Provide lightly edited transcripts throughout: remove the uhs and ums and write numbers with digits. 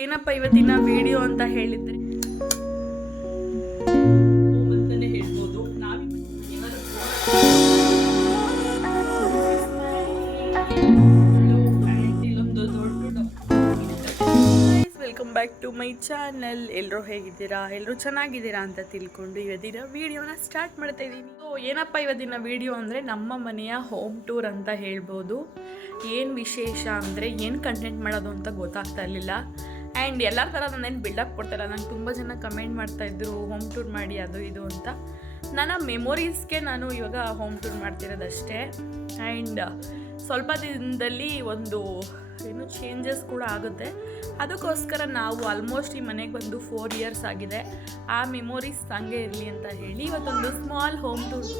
ಏನಪ್ಪ ಇವತ್ತಿನ ವಿಡಿಯೋ ಅಂತ ಹೇಳಿದ್ರೆ ಅಂತಾನೆ ಹೇಳ್ಬೋದು. Welcome back to my channel. ಎಲ್ಲರೂ ಹೇಗಿದ್ದೀರಾ? ಎಲ್ಲರೂ ಚೆನ್ನಾಗಿದ್ದೀರಾ ಅಂತ ತಿಳ್ಕೊಂಡು ಇವತ್ತಿನ ವಿಡಿಯೋನ ಸ್ಟಾರ್ಟ್ ಮಾಡ್ತಾ ಇದ್ದೀನಿ. ಸೊ ಏನಪ್ಪ ಇವತ್ತಿನ ವಿಡಿಯೋ ಅಂದರೆ ನಮ್ಮ ಮನೆಯ ಹೋಮ್ ಟೂರ್ ಅಂತ ಹೇಳ್ಬೋದು. ಏನು ವಿಶೇಷ ಅಂದರೆ ಏನು ಕಂಟೆಂಟ್ ಮಾಡೋದು ಅಂತ ಗೊತ್ತಾಗ್ತಾ ಇರಲಿಲ್ಲ. ಆ್ಯಂಡ್ ಎಲ್ಲರ ಥರ ನಾನೇನು ಬಿಲ್ಡಪ್ ಕೊಡ್ತಾಯಿಲ್ಲ. ನಂಗೆ ತುಂಬ ಜನ ಕಮೆಂಟ್ ಮಾಡ್ತಾಯಿದ್ರು ಹೋಮ್ ಟೂರ್ ಮಾಡಿ ಅದು ಇದು ಅಂತ. ನನ್ನ ಮೆಮೊರೀಸ್ಗೆ ನಾನು ಇವಾಗ ಹೋಮ್ ಟೂರ್ ಮಾಡ್ತಿರೋದಷ್ಟೇ. ಆ್ಯಂಡ್ ಸ್ವಲ್ಪ ದಿನದಲ್ಲಿ ಒಂದು ಏನು ಚೇಂಜಸ್ ಕೂಡ ಆಗುತ್ತೆ. ಅದಕ್ಕೋಸ್ಕರ ನಾವು ಆಲ್ಮೋಸ್ಟ್ ಈ ಮನೆಗೆ ಬಂದು 4 ಇಯರ್ಸ್ ಆಗಿದೆ. ಆ ಮೆಮೊರೀಸ್ ಹಂಗೆ ಇರಲಿ ಅಂತ ಹೇಳಿ ಇವತ್ತೊಂದು ಸ್ಮಾಲ್ ಹೋಮ್ ಟೂರ್.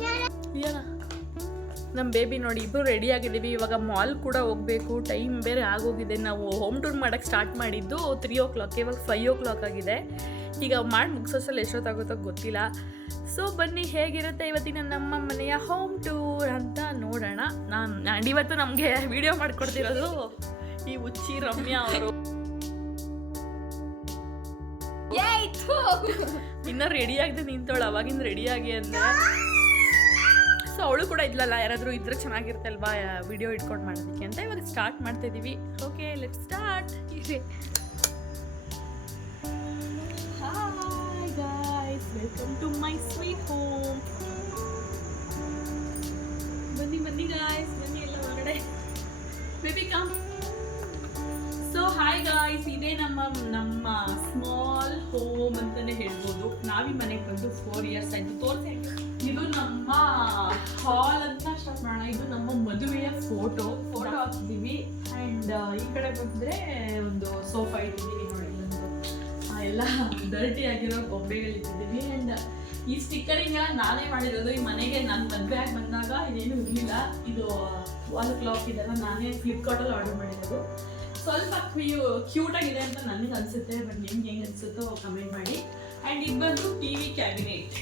ನಮ್ಮ ಬೇಬಿ ನೋಡಿ ಇಬ್ಬರು ರೆಡಿ ಆಗಿದ್ದೀವಿ. ಇವಾಗ ಮಾಲ್ ಕೂಡ ಹೋಗಬೇಕು. ಟೈಮ್ ಬೇರೆ ಆಗೋಗಿದೆ. ನಾವು ಹೋಮ್ ಟೂರ್ ಮಾಡೋಕ್ಕೆ ಸ್ಟಾರ್ಟ್ ಮಾಡಿದ್ದು 3 o'clock, ಇವಾಗ 5 o'clock ಆಗಿದೆ. ಈಗ ಮಾಡಿ ಮುಗಿಸೋಸಲ್ಲಿ ಎಷ್ಟೊತ್ತಾಗುತ್ತೋ ಗೊತ್ತಿಲ್ಲ. ಸೊ ಬನ್ನಿ ಹೇಗಿರುತ್ತೆ ಇವತ್ತಿನ ನಮ್ಮ ಮನೆಯ ಹೋಮ್ ಟೂರ್ ಅಂತ ನೋಡೋಣ. ನಾನು ಇವತ್ತು ನಮಗೆ ವಿಡಿಯೋ ಮಾಡಿಕೊಡ್ತಿರೋದು ಈ ಹುಚ್ಚಿ ರಮ್ಯಾ ಅವರು. ಇನ್ನೂ ರೆಡಿಯಾಗಿದೆ ನಿಂತವಳು, ಅವಾಗಿಂದ ರೆಡಿಯಾಗಿ ಅಂದರೆ. ಸೊ ಅವಳು ಕೂಡ ಇದ್ಲಲ್ಲ, ಯಾರಾದರೂ ಇದ್ರೆ ಚೆನ್ನಾಗಿರುತ್ತೆ ಅಲ್ವಾ ವಿಡಿಯೋ ಇಟ್ಕೊಂಡು ಮಾಡೋದಕ್ಕೆ ಅಂತ ಇವಾಗ ಸ್ಟಾರ್ಟ್ ಮಾಡ್ತಾಯಿದ್ದೀವಿ. Okay let's start. Hi guys, welcome to my sweet home. ಬನ್ನಿ ಬನ್ನಿ ಗಾಯ್ಸ್, ಬನ್ನಿ ಎಲ್ಲ ಹೊರಗಡೆ. Baby come. So hi guys, ಇದೇ ನಮ್ಮ ಸ್ಮಾಲ್ ಹೋಮ್ ಅಂತಲೇ ಹೇಳ್ಬೋದು. ನಾವೀ ಮನೆಗೆ ಬಂದು 4 ಇಯರ್ಸ್ ಆಯಿತು. ತೋರಿಸಿ, ಇದು ನಮ್ಮ ಹಾಲ್ ಅಂತ ಸ್ಟಾರ್ಟ್ ಮಾಡೋಣ. ಇದು ನಮ್ಮ ಮದುವೆಯ ಫೋಟೋ ಹಾಕಿದ್ದೀವಿ. ಆ್ಯಂಡ್ ಈ ಕಡೆ ಬಂದರೆ ಒಂದು ಸೋಫಾ ಇಟ್ಟಿದ್ದೀವಿ ನೋಡಿ. ಎಲ್ಲ ಡರ್ಟಿ ಆಗಿರೋ ಗೊಂಬೆಗಳಿಟ್ಟಿದ್ದೀವಿ. ಆ್ಯಂಡ್ ಈ ಸ್ಟಿಕ್ಕರಿಂಗ್ ಎಲ್ಲ ನಾನೇ ಮಾಡಿರೋದು. ಈ ಮನೆಗೆ ನಾನು ಮದುವೆ ಆಗಿ ಬಂದಾಗ ಇದೇನು ಇರಲಿಲ್ಲ. ಇದು ವಾಲ್ ಕ್ಲಾಕ್ ಇದೆಲ್ಲ ನಾನೇ ಫ್ಲಿಪ್ಕಾರ್ಟಲ್ಲಿ ಆರ್ಡರ್ ಮಾಡಿರೋದು. ಸ್ವಲ್ಪ ಕ್ಯೂಟಾಗಿದೆ ಅಂತ ನನಗೆ ಅನಿಸುತ್ತೆ. ಬಟ್ ನಿಮ್ಗೆ ಹೆಂಗೆ ಅನಿಸುತ್ತೋ ಕಮೆಂಟ್ ಮಾಡಿ. ಆ್ಯಂಡ್ ಇದು ಬಂದು TV ಕ್ಯಾಬಿನೆಟ್.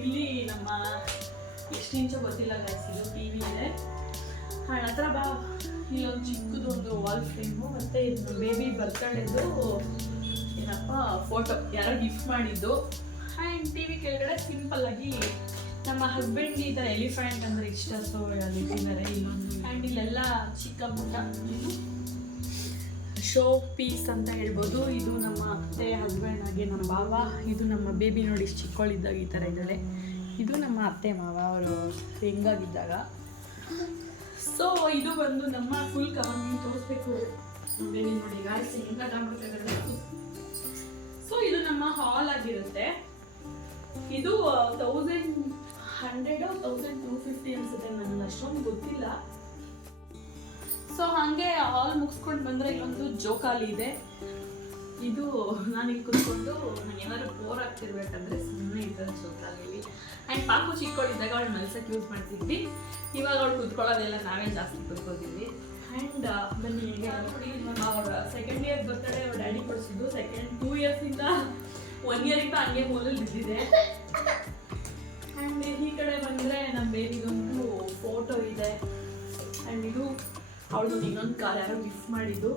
ಇಲ್ಲಿ ನಮ್ಮ ಎಷ್ಟು ಇಂಚೋ ಗೊತ್ತಿಲ್ಲ ಗೈಸ್, ಇದು TV ಇದೆ. ಆ್ಯಂಡ್ ಹತ್ರ ಬಾ, ಇಲ್ಲೊಂದು ಚಿಕ್ಕದೊಂದು ವಾಲ್ ಫ್ರೇಮು. ಮತ್ತು ಇದು ಬೇಬಿ ಬರ್ತಡೇದು ಏನಪ್ಪ ಫೋಟೋ ಯಾರೋ ಗಿಫ್ಟ್ ಮಾಡಿದ್ದು. ಆ್ಯಂಡ್ TV ಕೆಳಗಡೆ ಸಿಂಪಲ್ಲಾಗಿ ನಮ್ಮ ಹಸ್ಬೆಂಡ್ಗೆ ಈ ಥರ ಎಲಿಫೆಂಟ್ ಅಂದರೆ ಇಷ್ಟ. ಸೊ ಅಲ್ಲಿ ಇಟ್ಟಿದ್ದಾರೆ ಇಲ್ಲೊಂದು. ಆ್ಯಂಡ್ ಇಲ್ಲೆಲ್ಲ ಚಿಕ್ಕ ಪುಟ್ಟ ಶೋ ಪೀಸ್ ಅಂತ ಹೇಳ್ಬೋದು. ಇದು ನಮ್ಮ ಅತ್ತೆ ಹಸ್ಬೆಂಡ್ ಆಗಿ ನಮ್ಮ ಭಾವ. ಇದು ನಮ್ಮ ಬೇಬಿ ನೋಡಿ ಚಿಕ್ಕವಳಿದ್ದಾಗ ಈ ಥರ ಇದ್ದಾಳೆ. ಇದು ನಮ್ಮ ಅತ್ತೆ ಮಾವ ಅವರು ಹೆಂಗಾಗಿದ್ದಾಗ. ಸೊ ಇದು ಬಂದು ನಮ್ಮ ಫುಲ್ ಕವರ್. ನೀವು ತೋರಿಸ್ಬೇಕು ಬೇಬಿ ನೋಡಿ ಗಾಯ್ಸ್ ಹೆಂಗಾಗ್ಬಿಡ್ತಾರೆ. ಸೊ ಇದು ನಮ್ಮ ಹಾಲ್ ಆಗಿರುತ್ತೆ. ಇದು 1100 1250 ಅನ್ಸುತ್ತೆ, ನನಗೆ ಅಷ್ಟೊಂದು ಗೊತ್ತಿಲ್ಲ. ಸೊ ಹಾಗೆ ಹಾಲ್ ಮುಗಿಸ್ಕೊಂಡು ಬಂದರೆ ಇಲ್ಲೊಂದು ಜೋಕಾಲಿ ಇದೆ. ಇದು ನಾನಿಲ್ಲಿ ಕೂತ್ಕೊಂಡು ನಂಗೆ ಏನಾದ್ರು ಬೋರ್ ಆಗ್ತಿರ್ಬೇಕಂದ್ರೆ ಸುಮ್ಮನೆ ಇದ್ದಾರೆ ಜೋಕಾಲಿಲಿ. ಆ್ಯಂಡ್ ಪಾಕು ಚಿಕ್ಕವಳಿದ್ದಾಗ ಅವಳು ಮಲ್ಸಕ್ಕೆ ಯೂಸ್ ಮಾಡ್ತಿದ್ವಿ. ಇವಾಗ ಅವಳು ಕೂತ್ಕೊಳ್ಳೋದೆಲ್ಲ ನಾವೇ ಜಾಸ್ತಿ ಕೂತ್ಕೋತೀವಿ. ಆ್ಯಂಡ್ ಬನ್ನಿ ಈಗ ನೋಡಿ, ಅವರ 2nd ಇಯರ್ ಬರ್ತಡೇ ಅವ್ರ ಡ್ಯಾಡಿ ಕೊಡಿಸಿದ್ದು. 2 ಇಯರ್ಸಿಂದ 1 ಇಯರಿಂದ ಹಂಗೆ ಮೂಲಲ್ಲಿ ಬಿದ್ದಿದೆ. ಆ್ಯಂಡ್ ಈ ಕಡೆ ಬಂದರೆ ನಮ್ಮ ಬೇಬಿಗೊಂದು ಫೋಟೋ ಇದೆ. ಆ್ಯಂಡ್ ಇದು ಅವಳು ಇನ್ನೊಂದು ಕಾರ್ ಯಾರೋ ಗಿಫ್ಟ್ ಮಾಡಿದ್ದು.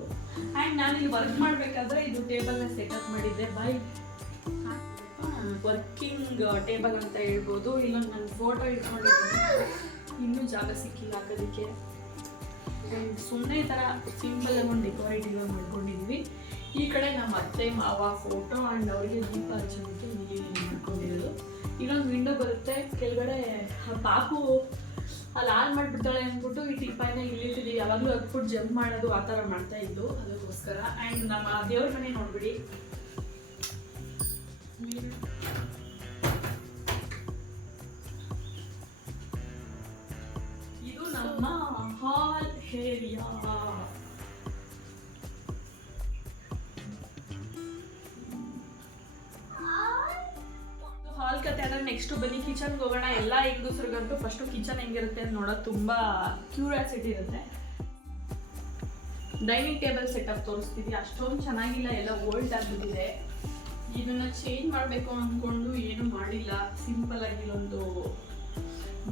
ಆ್ಯಂಡ್ ನಾನು ಇಲ್ಲಿ ವರ್ಕ್ ಮಾಡಬೇಕಾದ್ರೆ ಇದು ಟೇಬಲ್ನ ಸೆಟಪ್ ಮಾಡಿದ್ದೆ. ವರ್ಕಿಂಗ್ ಟೇಬಲ್ ಅಂತ ಹೇಳ್ಬೋದು. ಇಲ್ಲೊಂದು ನನ್ನ ಫೋಟೋ ಇಟ್ಕೊಂಡಿದ್ದೀನಿ. ಇನ್ನೂ ಜಾಗ ಸಿಕ್ಕಿಲ್ಲ ಹಾಕೋದಕ್ಕೆ. ಆ್ಯಂಡ್ ಸುಮ್ಮನೆ ಈ ಥರ ಸಿಂಪಲ್ ಆಗಿ ಒಂದು ಡೆಕೋರೇಟಿವ್ ಆಗಿ ಮಾಡ್ಕೊಂಡಿದ್ವಿ. ಈ ಕಡೆ ನಮ್ಮ ಅತ್ತೆ ಮಾವ ಫೋಟೋ. ಆ್ಯಂಡ್ ಅವರಿಗೆ ದೀಪ ಹಚ್ಚೋದಕ್ಕೆ ಇಲ್ಲಿ ಮಾಡ್ಕೊಂಡಿರೋದು. ಇನ್ನೊಂದು ವಿಂಡೋ ಬರುತ್ತೆ ಕೆಳಗಡೆ. ಪಾಪು ಅಲ್ಲಿ ಆನ್ ಮಾಡಿಬಿಡ್ತಾಳೆ ಅಂದ್ಬಿಟ್ಟು ಈ ಟಿಪ್ಪಾಯಿನ ಇಲ್ಲಿಟ್ಟಿದ್ದೀವಿ. ಯಾವಾಗಲೂ ಹತ್ಬಿಟ್ಟು ಜಂಪ್ ಮಾಡೋದು ಆ ಥರ ಮಾಡ್ತಾ ಇದ್ದು, ಅದಕ್ಕೋಸ್ಕರ. ಆ್ಯಂಡ್ ನಮ್ಮ ದೇವ್ರ ಮನೆ ನೋಡ್ಬಿಡಿ. ಇದು ನಮ್ಮ ಹಾಲ್ ಏರಿಯಾ. ಹಾಲ್ ಕತೆ ಆದರೆ ನೆಕ್ಸ್ಟು ಬನ್ನಿ ಕಿಚನ್ಗೆ ಹೋಗೋಣ. ಎಲ್ಲ ಹೆಂಗಸ್ರಿಗಂತೂ ಫಸ್ಟು ಕಿಚನ್ ಹೆಂಗಿರುತ್ತೆ ಅಂತ ನೋಡೋದು ತುಂಬ ಕ್ಯೂರಿಯಾಸಿಟಿ ಇರುತ್ತೆ. ಡೈನಿಂಗ್ ಟೇಬಲ್ ಸೆಟಪ್ ತೋರಿಸ್ತೀವಿ. ಅಷ್ಟೊಂದು ಚೆನ್ನಾಗಿಲ್ಲ, ಎಲ್ಲ ಓಲ್ಡ್ ಆಗಿಬಿಟ್ಟಿದೆ. ಇದನ್ನು ಚೇಂಜ್ ಮಾಡಬೇಕು ಅಂದ್ಕೊಂಡು ಏನೂ ಮಾಡಿಲ್ಲ. ಸಿಂಪಲ್ಲಾಗಿ ಇಲ್ಲೊಂದು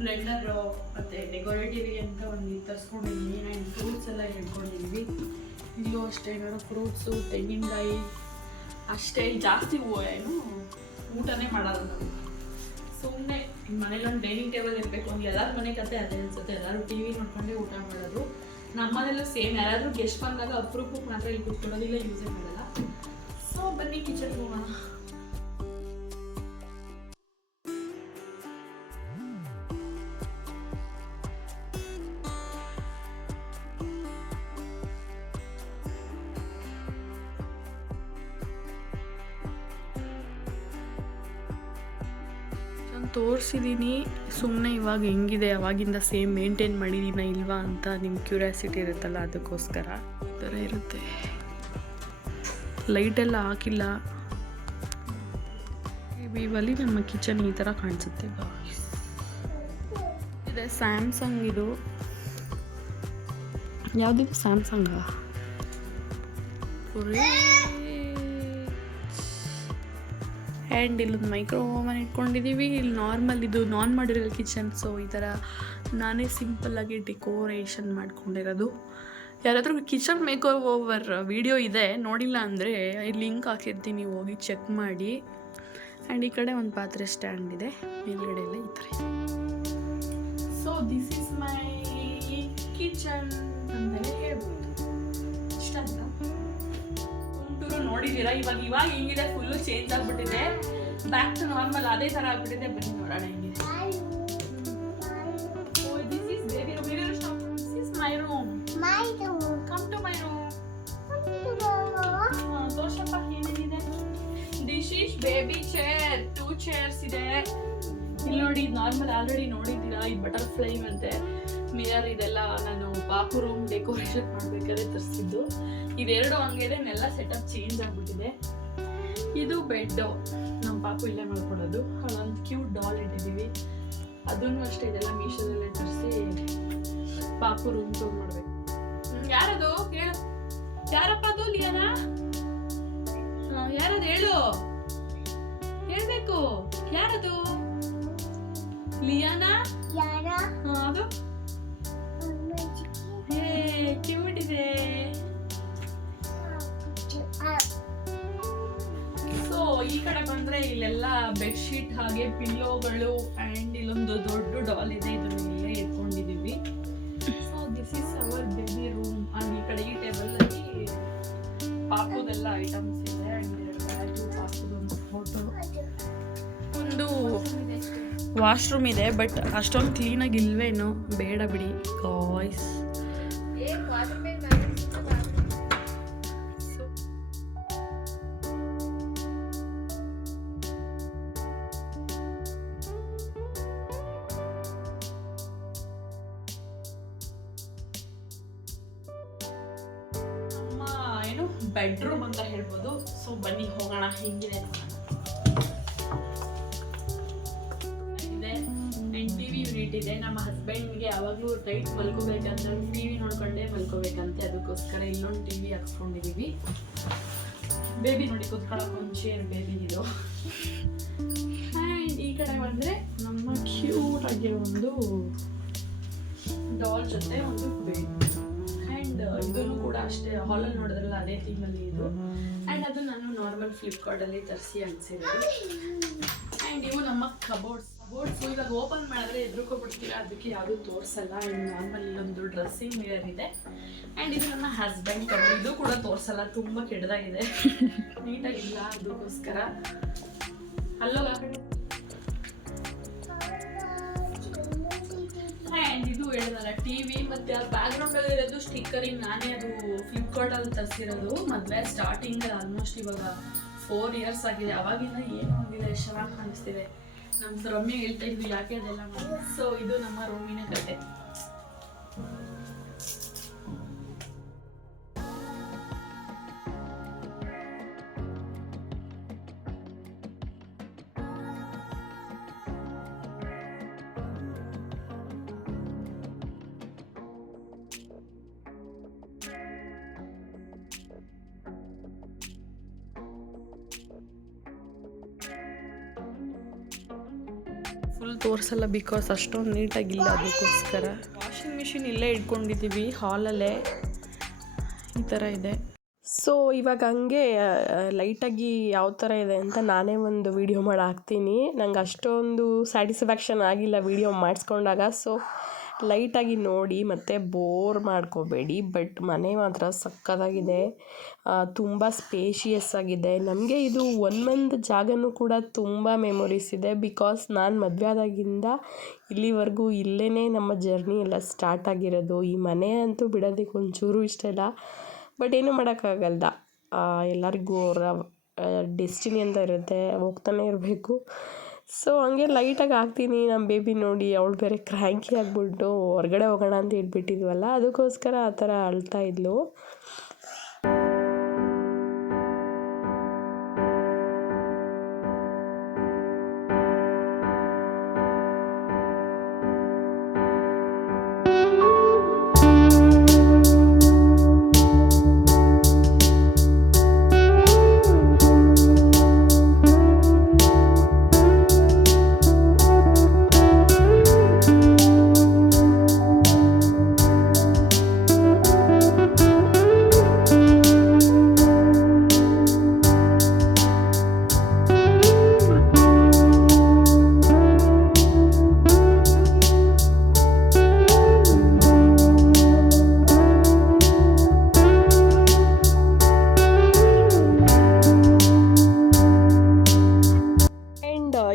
ಬ್ಲೆಂಡರು ಮತ್ತು ಡೆಕೋರೇಟಿವ್ ಅಂತ ಒಂದು ತರಿಸ್ಕೊಂಡಿದ್ದೀವಿ. ಆ್ಯಂಡ್ ಫ್ರೂಟ್ಸ್ ಎಲ್ಲ ಇಟ್ಕೊಂಡಿದ್ದೀವಿ. ಇಲ್ಲೂ ಅಷ್ಟೇ ಏನಾದ್ರು ಫ್ರೂಟ್ಸು, ತೆಂಗಿನಕಾಯಿ ಅಷ್ಟೇ. ಜಾಸ್ತಿ ಏನು ಊಟನೇ ಮಾಡೋದು ನಾವು. ಸುಮ್ಮನೆ ಮನೇಲಿ ಒಂದು ಡೈನಿಂಗ್ ಟೇಬಲ್ ಇರಬೇಕು ಅಂತ ಎಲ್ಲರ ಮನೆ ಕತೆ ಅದೇ ಅನ್ಸುತ್ತೆ. ಎಲ್ಲರೂ ಟಿ ವಿ ನೋಡ್ಕೊಂಡೇ ಊಟ ಮಾಡೋದು. ನಮ್ಮನೆಲ್ಲೂ ಸೇಮ್. ಯಾರಾದರೂ ಗೆಸ್ಟ್ ಬಂದಾಗ ಅಪರೂಪಕ್ಕೆ ಮಾತ್ರ ಇಲ್ಲಿ ಕೂತ್ಕೊಳ್ಳೋದಿಲ್ಲ, ಯೂಸೇ ಮಾಡಲ್ಲ. ಸೊ ಬನ್ನಿ ಕಿಚನ್ಗೆ ಹೋಗೋಣ. ತೋರಿಸಿದ್ದೀನಿ ಸುಮ್ಮನೆ. ಇವಾಗ ಹೆಂಗಿದೆ ಅವಾಗಿಂದ ಸೇಮ್ ಮೇಂಟೈನ್ ಮಾಡಿದ್ದೀನ ಇಲ್ವಾ ಅಂತ ನಿಮ್ಗೆ ಕ್ಯೂರಿಯಾಸಿಟಿ ಇರುತ್ತಲ್ಲ, ಅದಕ್ಕೋಸ್ಕರ ಈ ಥರ ಇರುತ್ತೆ. ಲೈಟೆಲ್ಲ ಹಾಕಿಲ್ಲ. ಇವಲ್ಲಿ ನಮ್ಮ ಕಿಚನ್ ಈ ಥರ ಕಾಣಿಸುತ್ತೆ. ಇದೆ ಸ್ಯಾಮ್ಸಂಗ್. ಇದು ಯಾವುದಿದು? ಸ್ಯಾಮ್ಸಂಗಾ? ಆ್ಯಂಡ್ ಇಲ್ಲೊಂದು ಮೈಕ್ರೋ ಓವನ್ ಇಟ್ಕೊಂಡಿದ್ದೀವಿ. ಇಲ್ಲಿ ನಾರ್ಮಲ್ ಇದು ನಾನ್ ಮಾಡಿರಲ್ ಕಿಚನ್. ಸೊ ಈ ಥರ ನಾನೇ ಸಿಂಪಲ್ಲಾಗಿ ಡೆಕೋರೇಷನ್ ಮಾಡ್ಕೊಂಡಿರೋದು. ಯಾರಾದರೂ ಕಿಚನ್ ಮೇಕ್ ಓವರ್ ವಿಡಿಯೋ ಇದೆ, ನೋಡಿಲ್ಲ ಅಂದರೆ ಲಿಂಕ್ ಹಾಕಿರ್ತೀನಿ, ಹೋಗಿ ಚೆಕ್ ಮಾಡಿ. ಆ್ಯಂಡ್ ಈ ಕಡೆ ಒಂದು ಪಾತ್ರೆ ಸ್ಟ್ಯಾಂಡ್ ಇದೆ, ಮೇಲ್ಗಡೆ ಎಲ್ಲ ಈ ಥರ. So this is my kitchen ಅಂತಲೇ ಹೇಳ್ಬೋದು. ಇಷ್ಟ ಅಂತ ನೋಡಿದ್ದೀರಾ. ಇವಾಗ ಹೆಂಗಿದೆ, ಫುಲ್ಲು ಚೇಂಜ್ ಆಗ್ಬಿಟ್ಟಿದೆ. ಬ್ಯಾಕ್ ಟು ನಾರ್ಮಲ್ ಅದೇ ಥರ ಆಗ್ಬಿಟ್ಟಿದೆ. ಬನ್ನಿ ನೋಡೋಣ ಹೆಂಗಿದೆ. This is baby room. This is my room. Come to my room. ತೋರ್ಸಪ್ಪ ಏನೇನಿದೆ. This is baby chair. 2 chairs ಇದೆ. ಇಲ್ಲಿ ನೋಡಿ, ನಾರ್ಮಲ್ ಆಲ್ರೆಡಿ ನೋಡಿದ್ದೀರಾ. ಈ ಬಟರ್ಫ್ಲೈ ಮತ್ತೆ ಮಿರರ್ ಇದೆಲ್ಲ ನಾನು ಪಾಪು ರೂಮ್ ಡೆಕೋರೇಷನ್ ಮಾಡ್ಬೇಕಾದ್ರೆ ತರಿಸಿದ್ದು. ಇದೆರಡು ಹಂಗಿದೆ, ನೆಲ್ಲ ಸೆಟಪ್ ಚೇಂಜ್ ಆಗ್ಬಿಟ್ಟಿದೆ. ಇದು ಬೆಡ್ಡು, ನಮ್ಮ ಪಾಪು ಇಲ್ಲೇ ಮಾಡ್ಕೊಡೋದು. ಅಲ್ಲೊಂದು ಕ್ಯೂಟ್ ಡಾಲ್ ಇಟ್ಟಿದ್ದೀವಿ. ಅದನ್ನು ಅಷ್ಟೇ ಇದೆಲ್ಲ ಮೀಶೋದಲ್ಲೇ ತರಿಸಿ ಪಾಪು ರೂಮ್ ಟೂರ್ ಮಾಡ್ಬೇಕು. ಯಾರದು ಹೇಳು? ಯಾರಪ್ಪ ಅದು? ಲಿಯಾನಾ? ಯಾರದು ಹೇಳು? ಹೇಳ್ಬೇಕು. ಯಾರದು? ಲಿಯಾನಾ? ಅದು ಕ್ಯೂಟ್ ಇದೆ. ಸೊ ಈ ಕಡೆ ಬಂದ್ರೆ ಇಲ್ಲೆಲ್ಲ ಬೆಡ್ಶೀಟ್ ಹಾಗೆ ಪಿಲ್ಲೋಗಳು ಆ್ಯಂಡ್ ಇಲ್ಲೊಂದು ದೊಡ್ಡ ಡಾಲ್ ಇದೆ. ಇದನ್ನ ಇಲ್ಲೇ ಇಟ್ಕೊಂಡಿದೀವಿ. So this is our baby room. And ಈ ಕಡೆ ಈ ಟೇಬಲ್ ಅಲ್ಲಿ ಪಾಪುದೆಲ್ಲ ಐಟಮ್ಸ್ ಇದೆ. ಆ್ಯಂಡ್ ಪಾಪುದೊಂದು ಫೋಟೋ, ಒಂದು ವಾಶ್ರೂಮ್ ಇದೆ. ಬಟ್ ಅಷ್ಟೊಂದು ಕ್ಲೀನಾಗಿ ಇಲ್ವೇನು, ಬೇಡ ಬಿಡಿ ಗಾಯ್ಸ್. ಏನು ಬೆಡ್ರೂಮ್ ಅಂತ ಹೇಳ್ಬೋದು. ಸೊ ಬನ್ನಿ ಹೋಗೋಣ ಹೆಂಗಿದೆ. ಟಿವಿ ಯೂನಿಟ್ ಇದೆ. ನಮ್ಮ ಹಸ್ಬೆಂಡ್ಗೆ ಯಾವಾಗಲೂ ನೈಟ್ ಮಲ್ಕೋಬೇಕಂತ ಟಿವಿ ನೋಡ್ಕೊಂಡೇ ಮಲ್ಕೋಬೇಕಂತೆ. ಅದಕ್ಕೋಸ್ಕರ ಇಲ್ಲೊಂದು ಟಿವಿ ಹಾಕ್ಸ್ಕೊಂಡಿದೀವಿ. ಬೇಬಿ ನೋಡಿ ಕೂತ್ಕೊಳ್ಳೋಕೆ ಒಂದು ಚೇರ್ ಬೇಬಿಗಿದು. ಆ್ಯಂಡ್ ಈ ಕಡೆ ಬಂದರೆ ನಮ್ಮ ಕ್ಯೂಟ್ ಆಗಿ ಒಂದು ಡಾಲ್ ಜೊತೆ ಒಂದು ಬೆಡ್. ಆ್ಯಂಡ್ ಇದನ್ನು ಕೂಡ ಅಷ್ಟೇ ಹಾಲಲ್ಲಿ ನೋಡಿದ್ರಲ್ಲ ಅದೇ ಥೀಮಲ್ಲಿ ಇದು. ಆ್ಯಂಡ್ ಅದು ನಾನು ನಾರ್ಮಲ್ ಫ್ಲಿಪ್ಕಾರ್ಟಲ್ಲಿ ತರಿಸಿ ಅನಿಸಿರೋದು. ಆ್ಯಂಡ್ ಇವು ನಮ್ಮ ಕಬೋರ್ಡ್ಸ್. ಇವಾಗ ಓಪನ್ ಮಾಡಿದ್ರೆ ಎದುರುಕೊಬಿಡ್ತೀರಾ, ಅದಕ್ಕೆ ಯಾವುದೂ ತೋರಿಸಲ್ಲ. ಆ್ಯಂಡ್ ನಾರ್ಮಲ್ ಇಲ್ಲೊಂದು ಡ್ರೆಸ್ಸಿಂಗ್ ಮಿರರ್ ಇದೆ. ಆ್ಯಂಡ್ ಇದು ನನ್ನ ಹಸ್ಬೆಂಡ್ ಕಬೋರ್ಡ್. ಇದು ಕೂಡ ತೋರಿಸಲ್ಲ, ತುಂಬ ಕೆಟ್ಟದಾಗಿದೆ, ನೀಟಾಗಿಲ್ಲ. ಅದಕ್ಕೋಸ್ಕರ ಅಲ್ಲೋಗ. ಆ್ಯಂಡ್ ಇದು ಹೇಳಿದಲ್ಲ ಟಿವಿ. ಮತ್ತು ಆ ಬ್ಯಾಕ್ಗ್ರೌಂಡಲ್ಲಿ ಇರೋದು ಸ್ಟಿಕ್ಕರಿಂಗ್ ನಾನೇ ಅದು ಫ್ಲಿಪ್ಕಾರ್ಟಲ್ಲಿ ತರಿಸಿರೋದು. ಮದುವೆ ಸ್ಟಾರ್ಟಿಂಗ್ ಆಲ್ಮೋಸ್ಟ್ ಇವಾಗ 4 years ಆಗಿದೆ. ಅವಾಗಿಂದ ಏನೂ ಆಗಿಲ್ಲ, ಎಷ್ಟು ಚೆನ್ನಾಗಿ ಕಾಣಿಸ್ತಿದೆ. ನಮ್ಮ ರಮ್ಯ ಹೇಳ್ತಾ ಇದ್ವಿ ಯಾಕೆ ಅದೆಲ್ಲ ಮಾಡಿ. ಸೊ ಇದು ನಮ್ಮ ರೂಮಿನ ಕತೆ. ಫುಲ್ ತೋರಿಸಲ್ಲ ಬಿಕಾಸ್ ಅಷ್ಟೊಂದು ನೀಟಾಗಿಲ್ಲ. ಅದಕ್ಕೋಸ್ಕರ ವಾಷಿಂಗ್ ಮಿಷಿನ್ ಇಲ್ಲೇ ಇಟ್ಕೊಂಡಿದ್ದೀವಿ ಹಾಲಲ್ಲೇ. ಈ ಥರ ಇದೆ. ಸೊ ಇವಾಗ ಹಂಗೆ ಲೈಟಾಗಿ ಯಾವ ಥರ ಇದೆ ಅಂತ ನಾನೇ ಒಂದು ವಿಡಿಯೋ ಮಾಡಿ ಹಾಕ್ತೀನಿ. ನಂಗೆ ಅಷ್ಟೊಂದು ಸ್ಯಾಟಿಸ್ಫ್ಯಾಕ್ಷನ್ ಆಗಿಲ್ಲ ವಿಡಿಯೋ ಮಾಡಿಸ್ಕೊಂಡಾಗ. ಸೊ ಲೈಟಾಗಿ ನೋಡಿ ಮತ್ತು ಬೋರ್ ಮಾಡ್ಕೋಬೇಡಿ. ಬಟ್ ಮನೆ ಮಾತ್ರ ಸಕ್ಕತ್ತಾಗಿದೆ, ತುಂಬ ಸ್ಪೇಷಿಯಸ್ ಆಗಿದೆ. ನಮಗೆ ಇದು 1 ಮಂತ್ ಜಾಗನೂ ಕೂಡ ತುಂಬ ಮೆಮೊರೀಸ್ ಇದೆ. ಬಿಕಾಸ್ ನಾನು ಮದುವೆ ಆದಾಗಿಂದ ಇಲ್ಲಿವರೆಗೂ ಇಲ್ಲೇ ನಮ್ಮ ಜರ್ನಿ ಎಲ್ಲ ಸ್ಟಾರ್ಟ್ ಆಗಿರೋದು. ಈ ಮನೆ ಅಂತೂ ಬಿಡೋದಕ್ಕೆ ಒಂಚೂರು ಇಷ್ಟ ಇಲ್ಲ. ಬಟ್ ಏನೂ ಮಾಡೋಕ್ಕಾಗಲ್ಲ, ಎಲ್ಲರಿಗೂ ಅವರ ಡೆಸ್ಟಿನಿ ಅಂತ ಇರುತ್ತೆ, ಹೋಗ್ತಾನೆ ಇರಬೇಕು. ಸೊ ಹಂಗೆ ಲೈಟಾಗಿ ಹಾಕ್ತೀನಿ. ನಮ್ಮ ಬೇಬಿ ನೋಡಿ ಅವಳು ಬೇರೆ ಕ್ರ್ಯಾಂಕಿ ಆಗಿಬಿಟ್ಟು ಹೊರಗಡೆ ಹೋಗೋಣ ಅಂತ ಹೇಳ್ಬಿಟ್ಟಿದ್ವಲ್ಲ, ಅದಕ್ಕೋಸ್ಕರ ಆ ಥರ ಅಳ್ತಾ ಇದ್ಲು.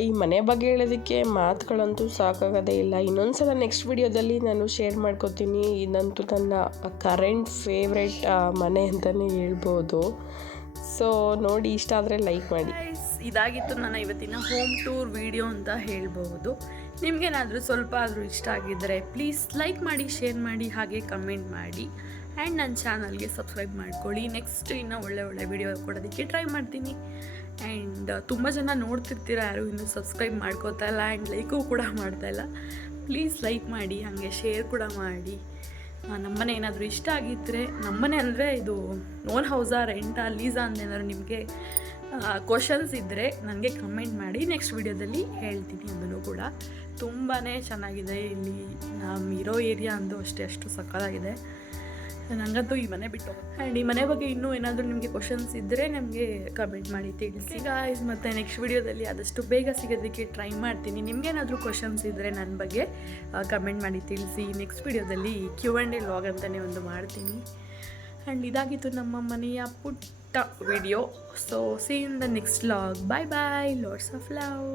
ಈ ಮನೆ ಬಗ್ಗೆ ಹೇಳೋದಕ್ಕೆ ಮಾತುಗಳಂತೂ ಸಾಕಾಗೋದೇ ಇಲ್ಲ. ಇನ್ನೊಂದು ಸಲ ನೆಕ್ಸ್ಟ್ ವಿಡಿಯೋದಲ್ಲಿ ನಾನು ಶೇರ್ ಮಾಡ್ಕೋತೀನಿ. ಇದಂತೂ ನನ್ನ ಕರೆಂಟ್ ಫೇವ್ರೆಟ್ ಮನೆ ಅಂತಲೇ ಹೇಳ್ಬೋದು. ಸೊ ನೋಡಿ, ಇಷ್ಟ ಆದರೆ ಲೈಕ್ ಮಾಡಿ. ಇದಾಗಿತ್ತು ನನ್ನ ಇವತ್ತಿನ ಹೋಮ್ ಟೂರ್ ವಿಡಿಯೋ ಅಂತ ಹೇಳ್ಬೋದು. ನಿಮಗೇನಾದರೂ ಸ್ವಲ್ಪ ಆದರೂ ಇಷ್ಟ ಆಗಿದ್ದರೆ ಪ್ಲೀಸ್ ಲೈಕ್ ಮಾಡಿ, ಶೇರ್ ಮಾಡಿ, ಹಾಗೆ ಕಮೆಂಟ್ ಮಾಡಿ. ಆ್ಯಂಡ್ ನನ್ನ ಚಾನಲ್ಗೆ ಸಬ್ಸ್ಕ್ರೈಬ್ ಮಾಡ್ಕೊಳ್ಳಿ. ನೆಕ್ಸ್ಟ್ ಇನ್ನೂ ಒಳ್ಳೆ ವಿಡಿಯೋ ಕೊಡೋದಕ್ಕೆ ಟ್ರೈ ಮಾಡ್ತೀನಿ. ಆ್ಯಂಡ್ ತುಂಬ ಜನ ನೋಡ್ತಿರ್ತೀರ, ಯಾರು ಇನ್ನೂ ಸಬ್ಸ್ಕ್ರೈಬ್ ಮಾಡ್ಕೋತಾ ಇಲ್ಲ ಆ್ಯಂಡ್ ಲೈಕು ಕೂಡ ಮಾಡ್ತಾಯಿಲ್ಲ. ಪ್ಲೀಸ್ ಲೈಕ್ ಮಾಡಿ, ಹಾಗೆ ಶೇರ್ ಕೂಡ ಮಾಡಿ. ನಮ್ಮನೆ ಏನಾದರೂ ಇಷ್ಟ ಆಗಿದ್ದರೆ, ನಮ್ಮನೆ ಅಂದರೆ ಇದು ಓನ್ ಹೌಸಾ, ರೆಂಟಾ, ಲೀಸಾ ಅಂತೇನಾದ್ರು ನಿಮಗೆ ಕ್ವಶನ್ಸ್ ಇದ್ದರೆ ನನಗೆ ಕಮೆಂಟ್ ಮಾಡಿ. ನೆಕ್ಸ್ಟ್ ವಿಡಿಯೋದಲ್ಲಿ ಹೇಳ್ತೀನಿ. ಅದನ್ನು ಕೂಡ ತುಂಬಾ ಚೆನ್ನಾಗಿದೆ. ಇಲ್ಲಿ ನಾವು ಇರೋ ಏರಿಯಾ ಅಂತೂ ಅಷ್ಟು ಸಕ್ಕತ್ತಾಗಿದೆ. ನನಗಂತೂ ಈ ಮನೆ ಬಿಟ್ಟು. ಆ್ಯಂಡ್ ಈ ಮನೆ ಬಗ್ಗೆ ಇನ್ನೂ ಏನಾದರೂ ನಿಮಗೆ ಕ್ವಶನ್ಸ್ ಇದ್ದರೆ ನಮಗೆ ಕಮೆಂಟ್ ಮಾಡಿ ತಿಳಿಸಿ ಗಾಯ್ಸ್. ಮತ್ತು ನೆಕ್ಸ್ಟ್ ವಿಡಿಯೋದಲ್ಲಿ ಆದಷ್ಟು ಬೇಗ ಸಿಗೋದಕ್ಕೆ ಟ್ರೈ ಮಾಡ್ತೀನಿ. ನಿಮಗೇನಾದರೂ ಕ್ವಶನ್ಸ್ ಇದ್ದರೆ ನನ್ನ ಬಗ್ಗೆ ಕಮೆಂಟ್ ಮಾಡಿ ತಿಳಿಸಿ. ನೆಕ್ಸ್ಟ್ ವಿಡಿಯೋದಲ್ಲಿ Q&A ವ್ಲಾಗ್ ಅಂತಲೇ ಒಂದು ಮಾಡ್ತೀನಿ. ಆ್ಯಂಡ್ ಇದಾಗಿತ್ತು ನಮ್ಮ ಮನೆಯ ಪುಟ್ಟ video. So see in the next vlog. Bye bye, lots of love.